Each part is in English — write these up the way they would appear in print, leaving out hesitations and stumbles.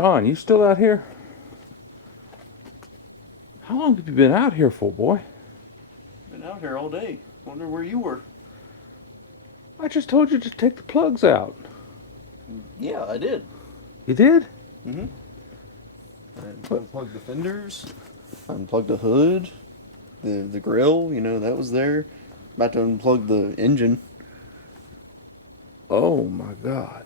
Don, you still out here? How long have you been out here for, boy? Been out here all day. Wonder where you were. I just told you to take the plugs out. Yeah, I did. You did? Mm-hmm. I unplugged the fenders. I unplugged the hood. The grill, you know, that was there. About to unplug the engine. Oh my God.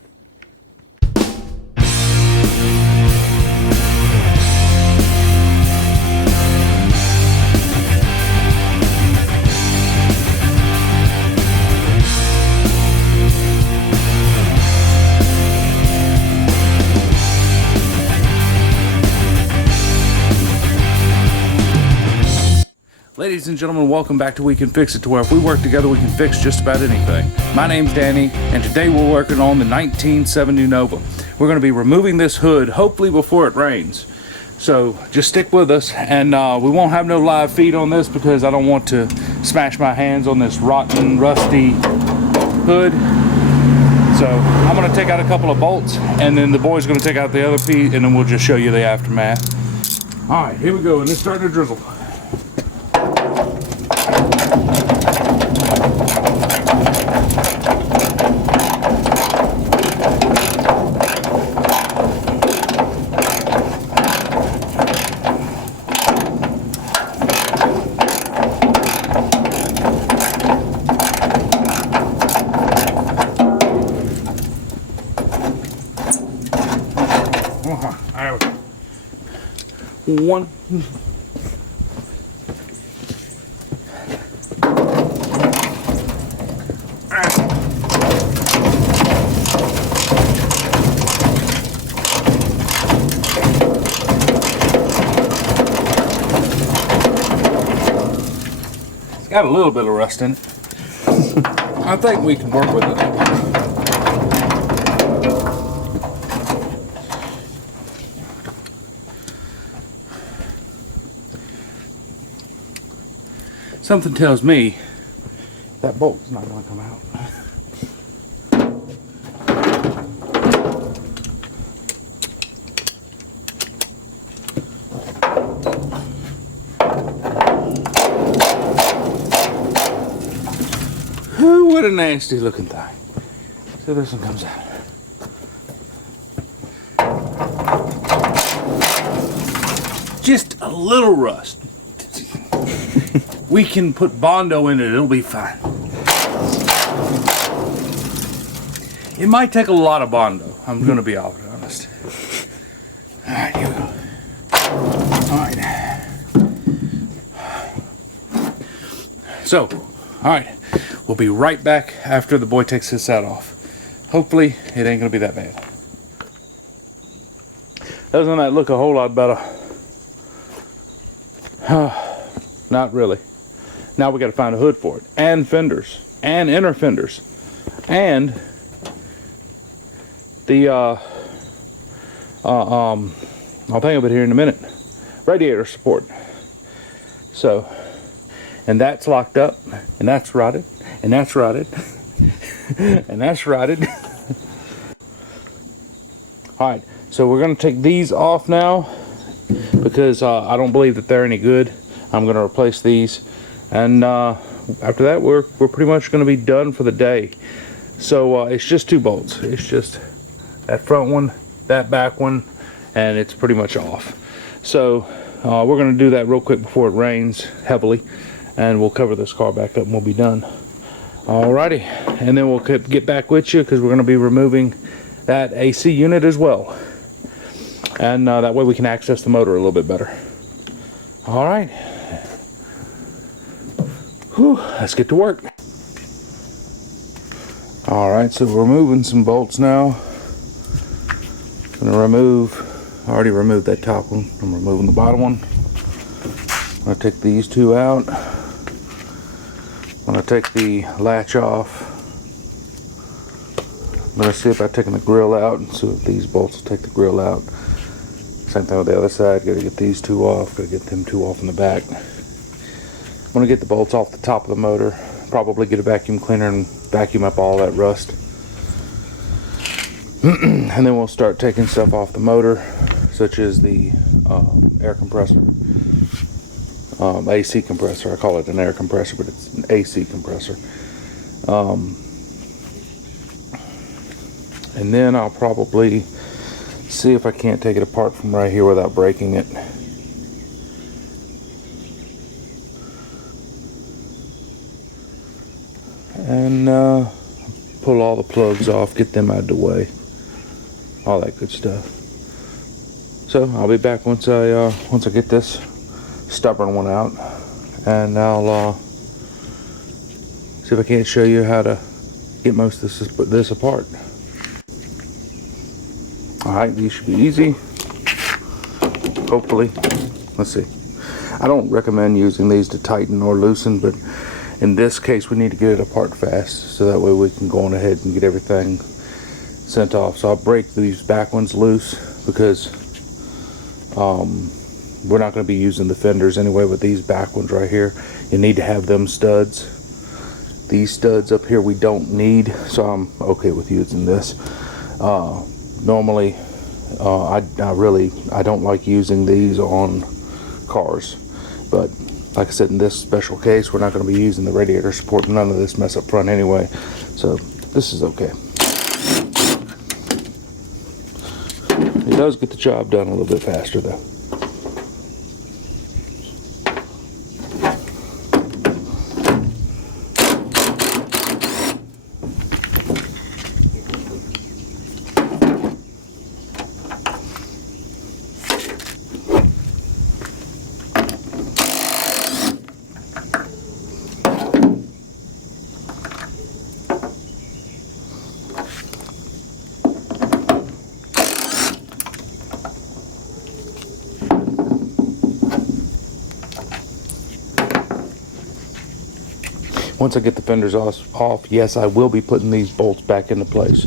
Ladies and gentlemen, welcome back to We Can Fix It, to where if we work together we can fix just about anything. My name's Danny, and today we're working on the 1970 Nova. We're going to be removing this hood, hopefully before it rains. So just stick with us, and we won't have no live feed on this because I don't want to smash my hands on this rotten, rusty hood. So I'm going to take out a couple of bolts, and then the boy's going to take out the other piece, and then we'll just show you the aftermath. All right, here we go, and it's starting to drizzle. One. It's got a little bit of rust in it. I think we can work with it. Something tells me that bolt's not going to come out. Ooh, what a nasty looking thing. So this one comes out. Just a little rust. We can put Bondo in it, it'll be fine. It might take a lot of Bondo, I'm gonna be honest. Alright, here we go. Alright. So, alright, we'll be right back after the boy takes this out off. Hopefully, it ain't gonna be that bad. Doesn't that look a whole lot better? Not really. Now we got to find a hood for it, and fenders, and inner fenders, and the I'll think of it here in a minute. Radiator support. So, and that's locked up, and that's rotted, and that's rotted, and that's rotted. All right, so we're going to take these off now because I don't believe that they're any good. I'm going to replace these. And after that, we're pretty much going to be done for the day. So it's just two bolts. It's just that front one, that back one, and it's pretty much off. So we're going to do that real quick before it rains heavily, and we'll cover this car back up and we'll be done. Alrighty, and then we'll get back with you because we're going to be removing that AC unit as well. And that way we can access the motor a little bit better. Alright. Whew, let's get to work. Alright, so we're removing some bolts now. Gonna remove, I already removed that top one. I'm removing the bottom one. I'm gonna take these two out. I'm gonna take the latch off. I'm gonna see about taking the grill out and see if these bolts will take the grill out. Same thing with the other side. Gotta get these two off. Gotta get them two off in the back. I'm going to get the bolts off the top of the motor, probably get a vacuum cleaner and vacuum up all that rust. And then we'll start taking stuff off the motor, such as the air compressor, AC compressor. I call it an air compressor, but it's an AC compressor. And then I'll probably see if I can't take it apart from right here without breaking it. And pull all the plugs off, get them out of the way, all that good stuff. So I'll be back once I get this stubborn one out, and I'll see if I can't show you how to get most of this apart. Alright, these should be easy, hopefully. Let's see. I don't recommend using these to tighten or loosen, but in this case we need to get it apart fast, so that way we can go on ahead and get everything sent off. So I'll break these back ones loose, because we're not going to be using the fenders anyway. With these back ones right here, you need to have them studs. These studs up here we don't need, so I'm okay with using this. Normally I don't like using these on cars, but like I said, in this special case we're not going to be using the radiator support, none of this mess up front anyway, so this is okay. It does get the job done a little bit faster though. Once I get the fenders off, yes, I will be putting these bolts back into place.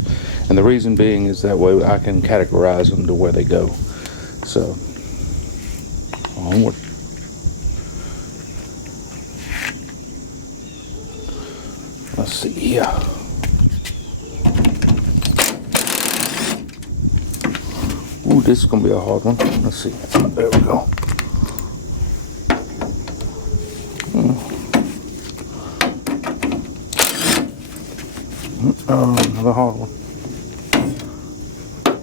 And the reason being is that way I can categorize them to where they go. So, onward. Let's see here. Ooh, this is going to be a hard one. Let's see. There we go. Another hard one.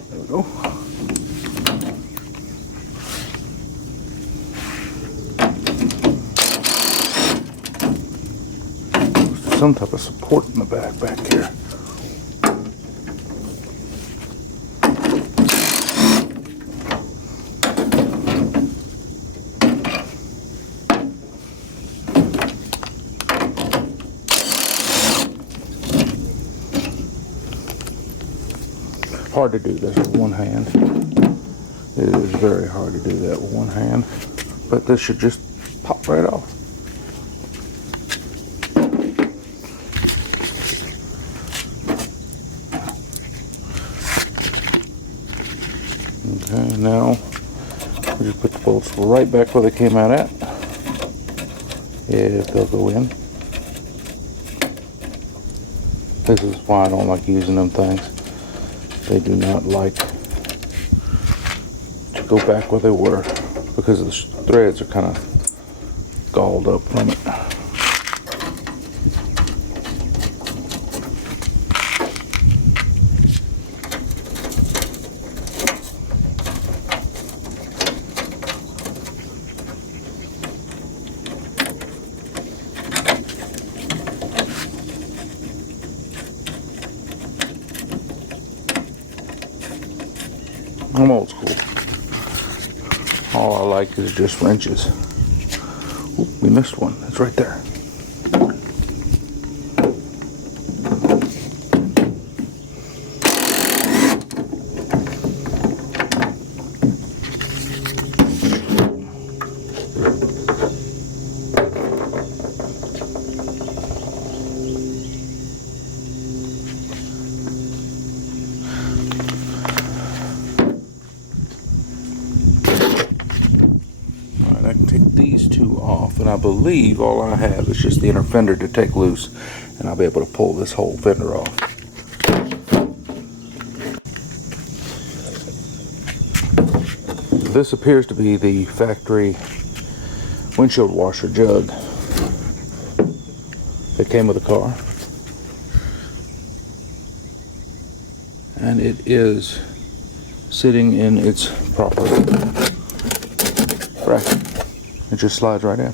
There we go. Some type of support in the back here. Hard to do this with one hand. It is very hard to do that with one hand, but this should just pop right off. Okay, now we just put the bolts right back where they came out at, if they'll go in. This is why I don't like using them things. They do not like to go back where they were, because the threads are kind of galled up from it. I'm old school. All I like is just wrenches. Oop, we missed one. It's right there. I can take these two off, and I believe all I have is just the inner fender to take loose, and I'll be able to pull this whole fender off. this appears to be the factory windshield washer jug that came with the car. And it is sitting in its proper bracket. It just slides right in.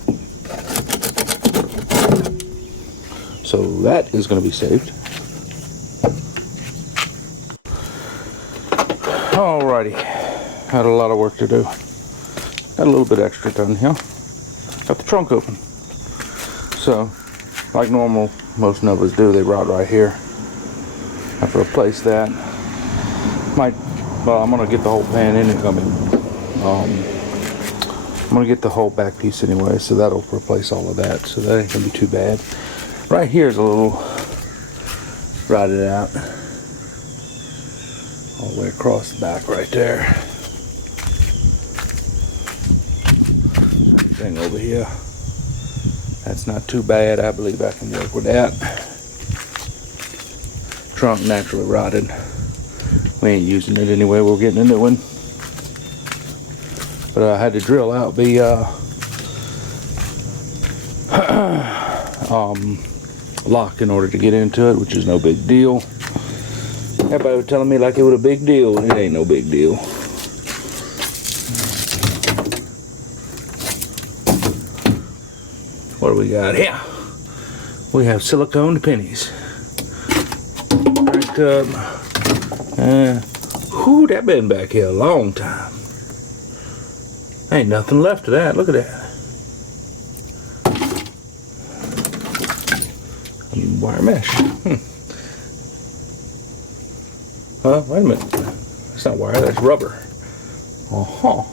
So that is going to be saved. Alrighty, had a lot of work to do. Got a little bit extra done here. Got the trunk open. So, like normal, most Novas do, they rot right here. Have to replace that. Well, I'm gonna get the whole pan in it. I'm gonna get the whole back piece anyway, so that'll replace all of that. So that ain't gonna be too bad. Right here is a little rotted out. All the way across the back right there. Same thing over here. That's not too bad. I believe I can work with that. Trunk naturally rotted. We ain't using it anyway. We're getting a new one. But I had to drill out the lock in order to get into it, which is no big deal. Everybody was telling me like it was a big deal, and it ain't no big deal. What do we got here? We have silicone pennies. Cranked up. Whew, that been back here a long time. Ain't nothing left of that. Look at that. Wire mesh. Wait a minute. That's not wire, that's rubber. Uh-huh.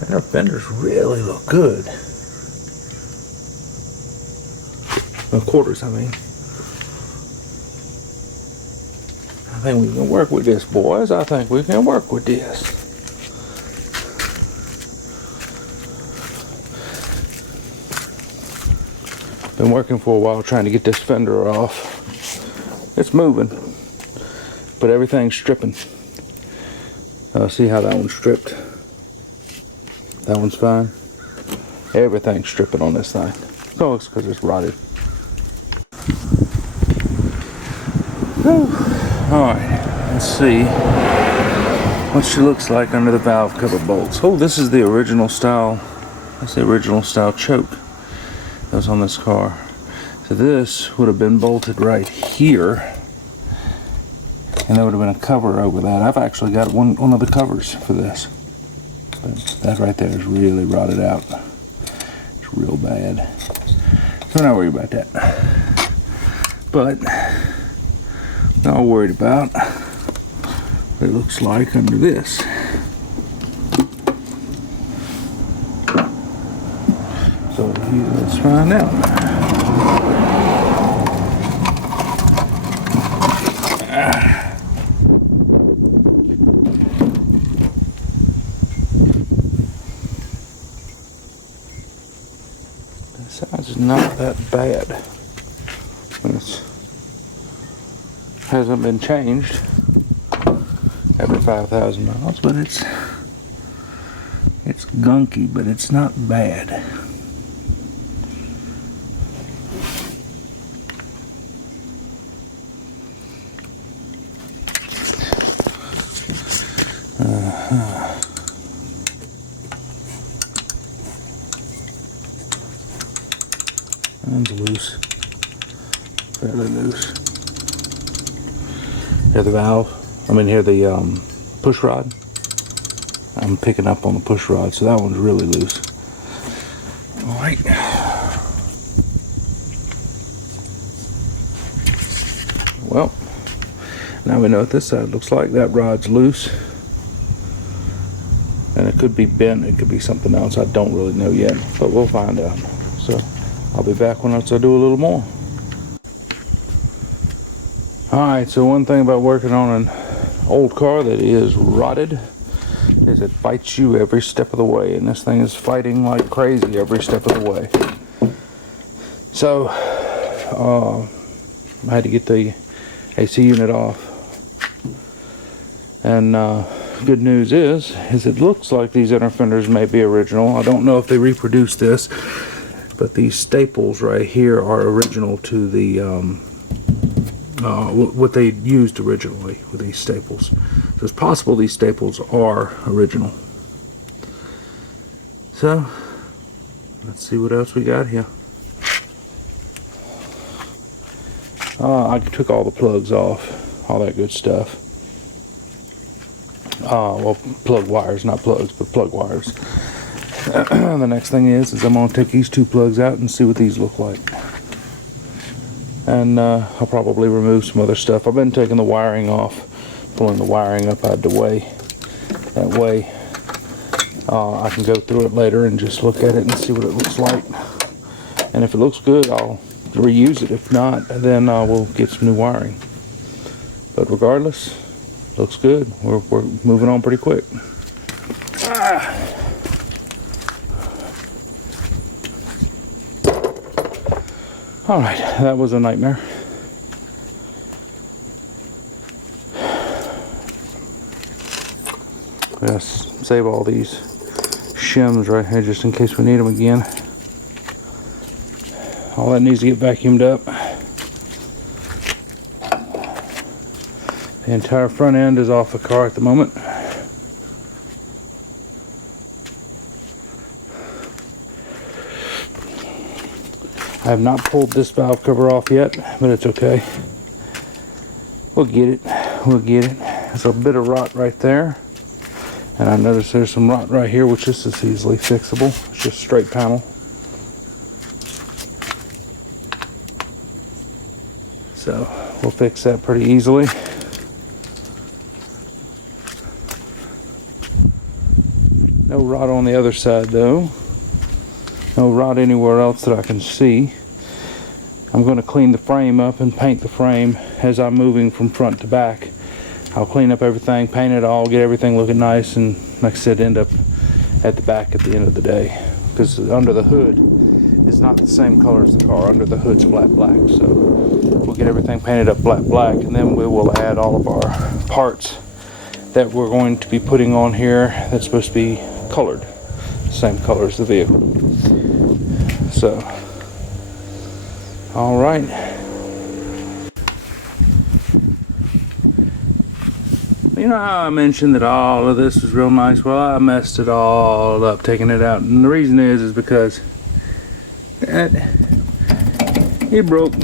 And our fenders really look good. Quarters, I mean. I think we can work with this, boys. I think we can work with this. Been working for a while trying to get this fender off. It's moving, but everything's stripping. See how that one's stripped? That one's fine. Everything's stripping on this thing. Oh, it's because it's rotted. Alright, let's see what she looks like under the valve cover bolts. Oh, this is the original style. That's the original style choke that was on this car. So this would have been bolted right here, and there would have been a cover over that. I've actually got one of the covers for this. But that right there is really rotted out. It's real bad. So I'm not worried about that. But not worried about what it looks like under this. So let's find out. The size is not that bad. It hasn't been changed every 5,000 miles, but it's gunky, but it's not bad. That's loose, fairly loose. Here the valve, here the push rod. I'm picking up on the push rod, so that one's really loose. All right. Well, now we know what this side looks like. That rod's loose. And it could be bent, it could be something else. I don't really know yet, but we'll find out. So I'll be back once I do a little more. Alright, so one thing about working on an old car that is rotted is it fights you every step of the way, and this thing is fighting like crazy every step of the way. So I had to get the AC unit off and good news is it looks like these inner fenders may be original. I don't know if they reproduced this, but these staples right here are original to the what they used originally with these staples. So it's possible these staples are original. So let's see what else we got here. I took all the plugs off, all that good stuff. Well, plug wires, not plugs, but plug wires. The next thing is I'm going to take these two plugs out and see what these look like. And I'll probably remove some other stuff. I've been taking the wiring off, pulling the wiring up out of the way. That way I can go through it later and just look at it and see what it looks like. And if it looks good, I'll reuse it. If not, then we'll get some new wiring. But regardless, looks good. We're moving on pretty quick. Alright, that was a nightmare. Let's save all these shims right here just in case we need them again. All that needs to get vacuumed up. The entire front end is off the car at the moment. I have not pulled this valve cover off yet, but it's okay. We'll get it. We'll get it. There's a bit of rot right there. And I noticed there's some rot right here, which is just easily fixable. It's just a straight panel. So we'll fix that pretty easily. No rot on the other side though. No rot anywhere else that I can see. I'm going to clean the frame up and paint the frame as I'm moving from front to back. I'll clean up everything, paint it all, get everything looking nice, and like I said, end up at the back at the end of the day. Because under the hood is not the same color as the car. Under the hood's flat black. So we'll get everything painted up flat black, and then we will add all of our parts that we're going to be putting on here that's supposed to be colored. Same color as the vehicle. So, all right. You know how I mentioned that all of this was real nice? Well, I messed it all up taking it out, and the reason is because it broke.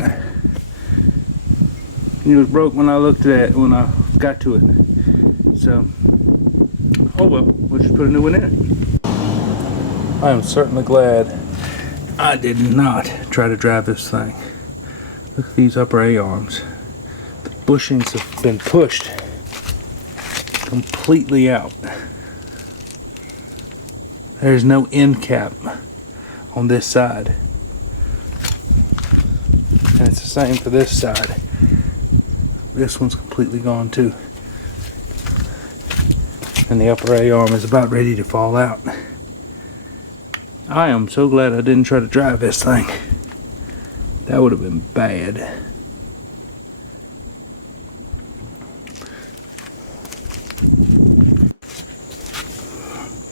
It was broke when I looked at it, when I got to it. So, oh well, we'll just put a new one in it. I am certainly glad I did not try to drive this thing. Look at these upper A-arms. The bushings have been pushed completely out. There's no end cap on this side. And it's the same for this side. This one's completely gone too. And the upper A-arm is about ready to fall out. I am so glad I didn't try to drive this thing. That would have been bad.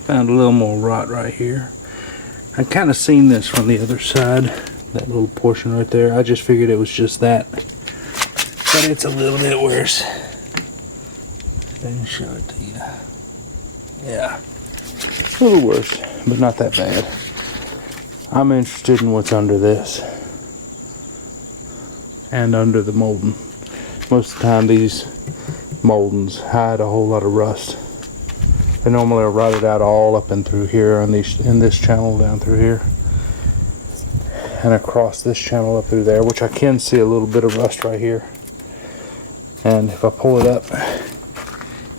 Found a little more rot right here. I kind of seen this from the other side. That little portion right there. I just figured it was just that. But it's a little bit worse. Let me show it to you. Yeah. A little worse, but not that bad. I'm interested in what's under this. And under the molding. Most of the time these moldings hide a whole lot of rust. They normally are rotted out all up and through here on these, in this channel down through here. And across this channel up through there, which I can see a little bit of rust right here. And if I pull it up,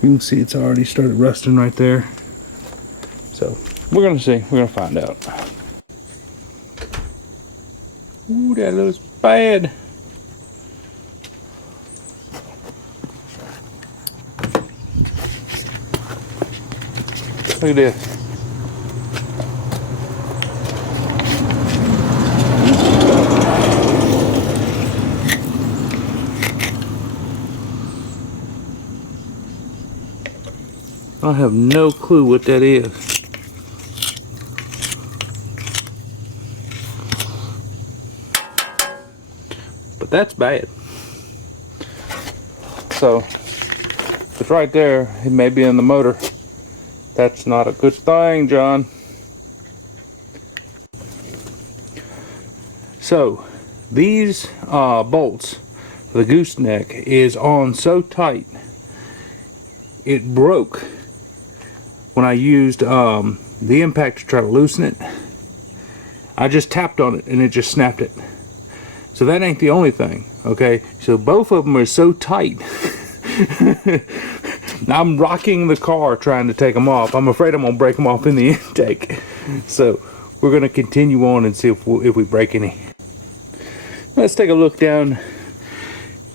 you can see it's already started rusting right there. So we're gonna see, we're gonna find out. Ooh, that looks bad. Look at this. I have no clue what that is. But that's bad. So, it's right there. It may be in the motor. That's not a good thing, John. So, these bolts for the gooseneck is on so tight, it broke when I used the impact to try to loosen it. I just tapped on it and it just snapped it. So that ain't the only thing, okay? So both of them are so tight. I'm rocking the car trying to take them off. I'm afraid I'm gonna break them off in the intake. So we're gonna continue on and see if we break any. Let's take a look down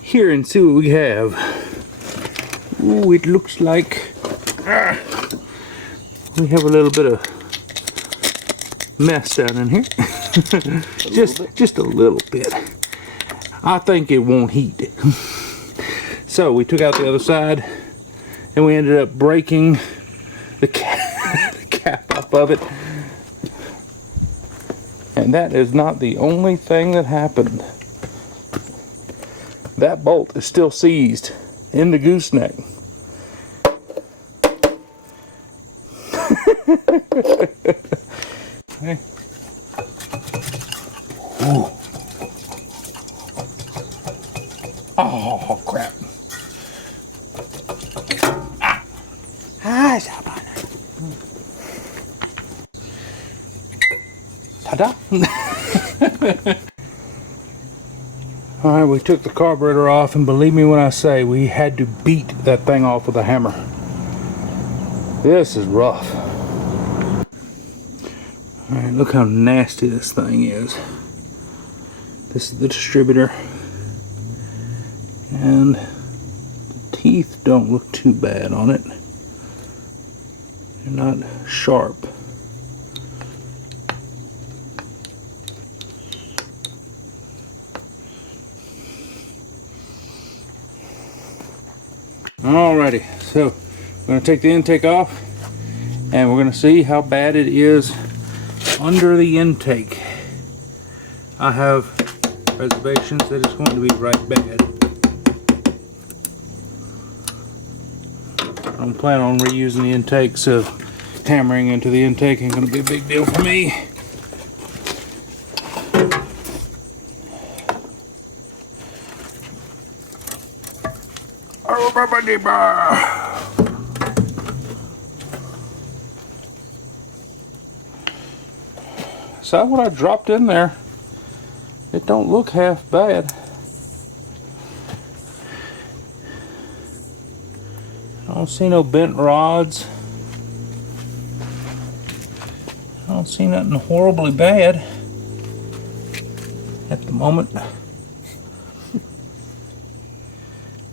here and see what we have. Ooh, it looks like we have a little bit of mess down in here. just a little bit. I think it won't heat. So we took out the other side and we ended up breaking the cap off of it. And that is not the only thing that happened. That bolt is still seized in the gooseneck. Okay. Ooh. Oh crap. Ta-da. Alright, we took the carburetor off, and believe me when I say we had to beat that thing off with a hammer. This is rough. Alright, look how nasty this thing is. This is the distributor. And the teeth don't look too bad on it. They're not sharp. Alrighty, so we're going to take the intake off and we're going to see how bad it is under the intake. I have reservations that it's going to be right bad. I'm planning on reusing the intake, so hammering into the intake ain't going to be a big deal for me. So what I dropped in there, it don't look half bad. I don't see no bent rods. I don't see nothing horribly bad at the moment.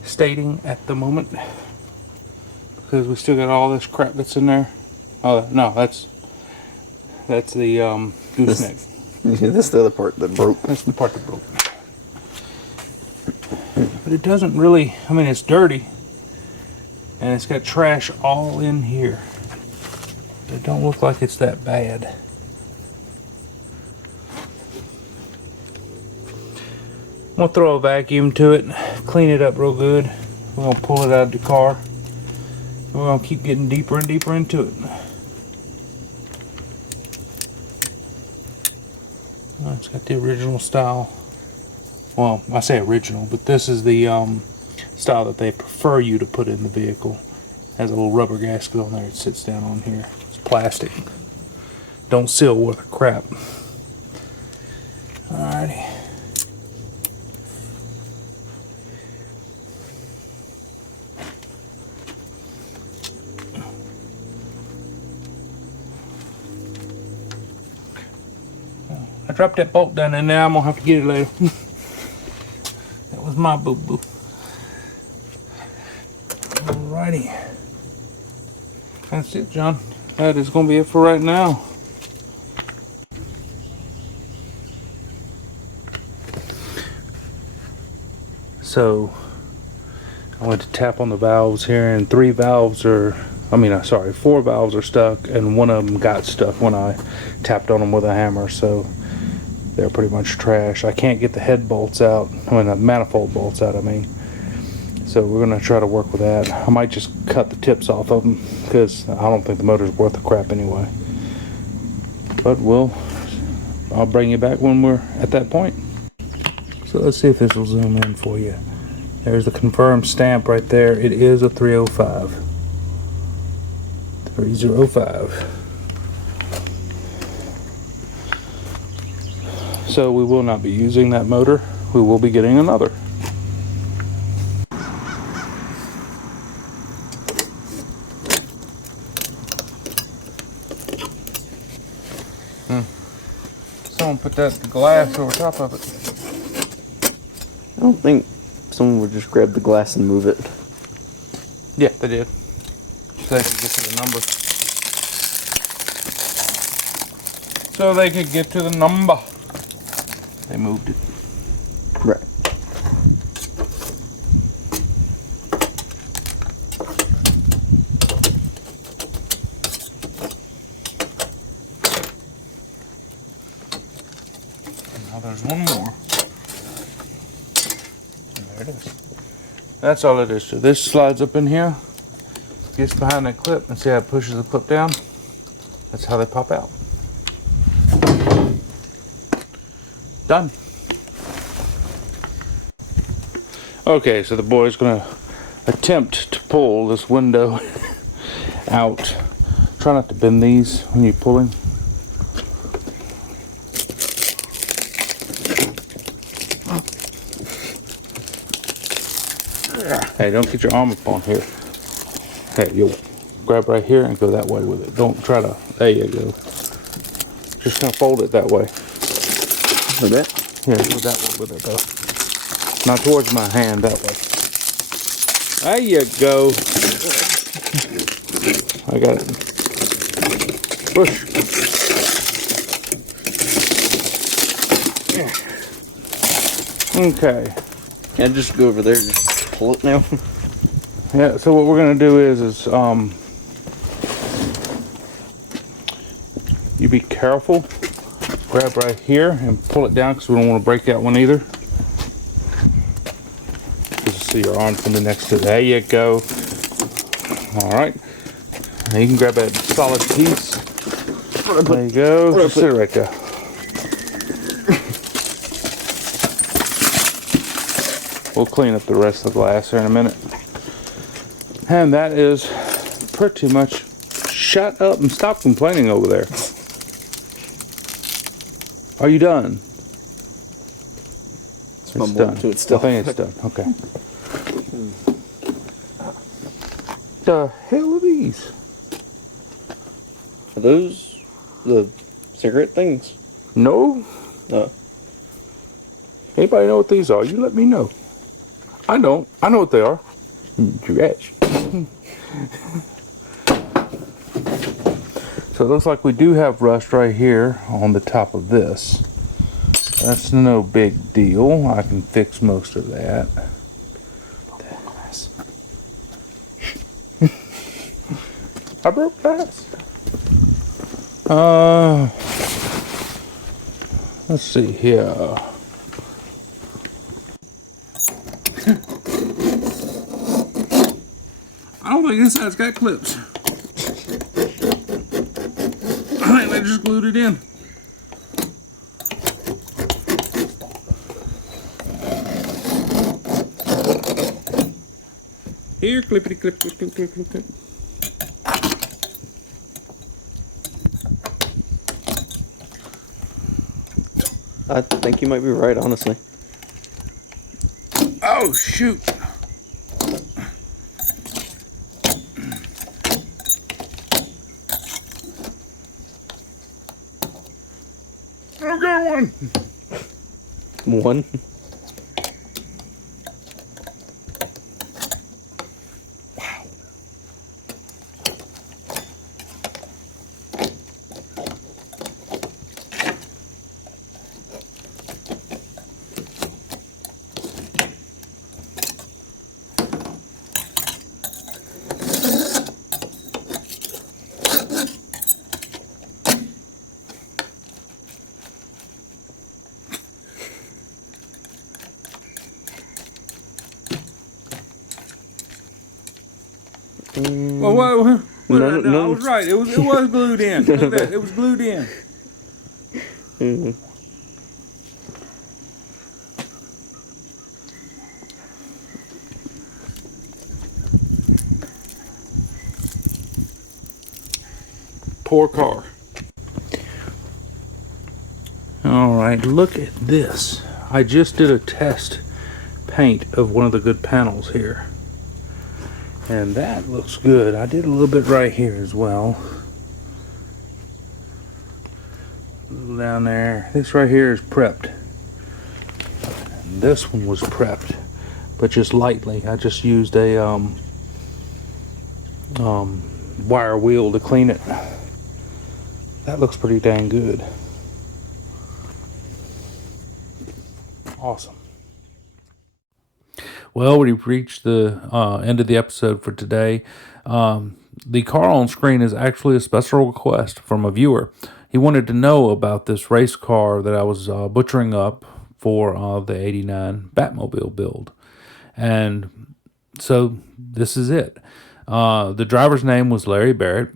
Stating at the moment, because we still got all this crap that's in there. Oh no, that's the gooseneck. That's the other part that broke. That's the part that broke. But it doesn't really, I mean, it's dirty and it's got trash all in here. It don't look like it's that bad. I'm gonna throw a vacuum to it, clean it up real good. We're gonna pull it out of the car. We're gonna keep getting deeper and deeper into it. Oh, it's got the original style. Well, I say original, but this is the style that they prefer you to put in the vehicle. It has a little rubber gasket on there. It sits down on here. It's plastic. Don't seal worth a crap. Alrighty. I dropped that bolt down in there. I'm gonna have to get it later. That was my boo-boo. Alrighty. That's it, John. That is gonna be it for right now. So I went to tap on the valves here, and 3 valves are sorry, 4 valves are stuck, and one of them got stuck when I tapped on them with a hammer, so they're pretty much trash. I can't get the head bolts out, the manifold bolts out, so we're gonna try to work with that. I might just cut the tips off of them, because I don't think the motor's worth the crap anyway. But I'll bring you back when we're at that point. So let's see if this will zoom in for you. There's the confirmed stamp right there. It is a 305. 305. So we will not be using that motor. We will be getting another. Someone put that glass over top of it. I don't think someone would just grab the glass and move it. Yeah, they did. So they could get to the number. They moved it. Right. Now there's one more. And there it is. That's all it is. So this slides up in here, gets behind that clip, and see how it pushes the clip down? That's how they pop out. Done. Okay, so the boy's gonna attempt to pull this window out. Try not to bend these when you're pulling. Hey, don't get your arm up on here. Hey, you'll grab right here and go that way with it. Don't try to, there you go. Just kind of fold it that way. Like that? Yeah, go that way with it though. Not towards my hand, that way. There you go. I got it. Push. Okay. Can I just go over there and just pull it now? Yeah, so what we're gonna do is you be careful. Grab right here and pull it down because we don't want to break that one either. Just so your arm's gonna be next to it. There you go. All right. Now you can grab a solid piece. There you go. Just sit it right there. We'll clean up the rest of the glass here in a minute. And that is pretty much. Shut up and stop complaining over there. Are you done? It's done. To it still. I think it's done. Okay. The hell are these? Are those the cigarette things? No. No. Anybody know what these are? You let me know. I don't. I know what they are. Trash. So it looks like we do have rust right here on the top of this. That's no big deal. I can fix most of that. I broke glass. Let's see here. I don't think this side's got clips. I think they just glued it in. Here, clippity clip, clip, clip, clip, clip, clip. I think you might be right, honestly. Oh, shoot. I got one. One. Well, None- no, I none- was right. It was glued in. Look at that. It was glued in. Poor car. All right, look at this. I just did a test paint of one of the good panels here, and that looks good. I did a little bit right here as well. A little down there. This right here is prepped. And this one was prepped, but just lightly. I just used a wire wheel to clean it. That looks pretty dang good. Awesome. Well, we've reached the end of the episode for today. The car on screen is actually a special request from a viewer. He wanted to know about this race car that I was butchering up for the '89 Batmobile build. And so this is it. The driver's name was Larry Barrett.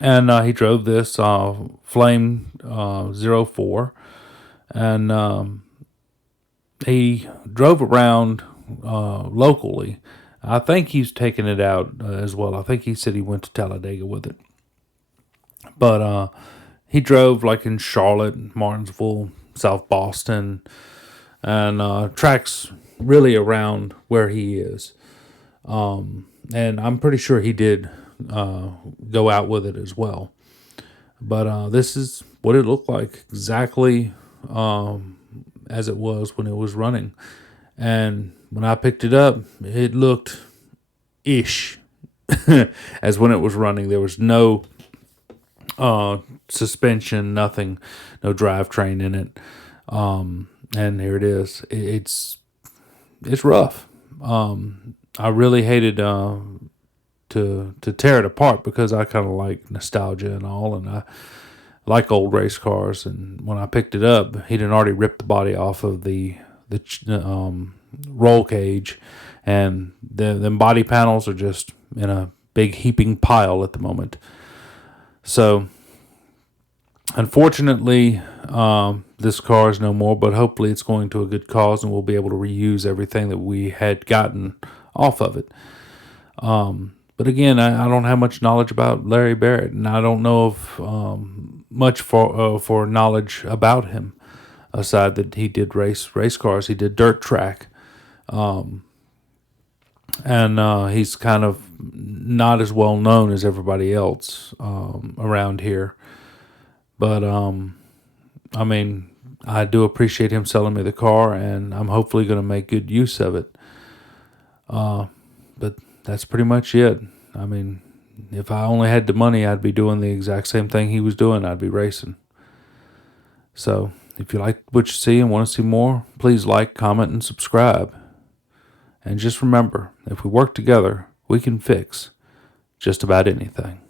And he drove this Flame 04. And he drove around locally. I think he's taken it out as well. I think he said he went to Talladega with it. But he drove like in Charlotte, Martinsville, South Boston, and tracks really around where he is. And I'm pretty sure he did go out with it as well. But this is what it looked like exactly as it was when it was running. And when I picked it up, it looked ish as when it was running. There was no suspension, nothing, no drivetrain in it. And here it is. It's rough. I really hated to tear it apart because I kind of like nostalgia and all, and I like old race cars. And when I picked it up, he'd already ripped the body off of the roll cage, and the body panels are just in a big heaping pile at the moment. So unfortunately, this car is no more, but hopefully it's going to a good cause and we'll be able to reuse everything that we had gotten off of it. But again, I don't have much knowledge about Larry Barrett, and I don't know of much for knowledge about him, aside that he did race cars. He did dirt track, and he's kind of not as well known as everybody else around here. But I mean, I do appreciate him selling me the car, and I'm hopefully going to make good use of it. But that's pretty much it. I mean, if I only had the money, I'd be doing the exact same thing he was doing. I'd be racing. So if you like what you see and want to see more, please like, comment, and subscribe. And just remember, if we work together, we can fix just about anything.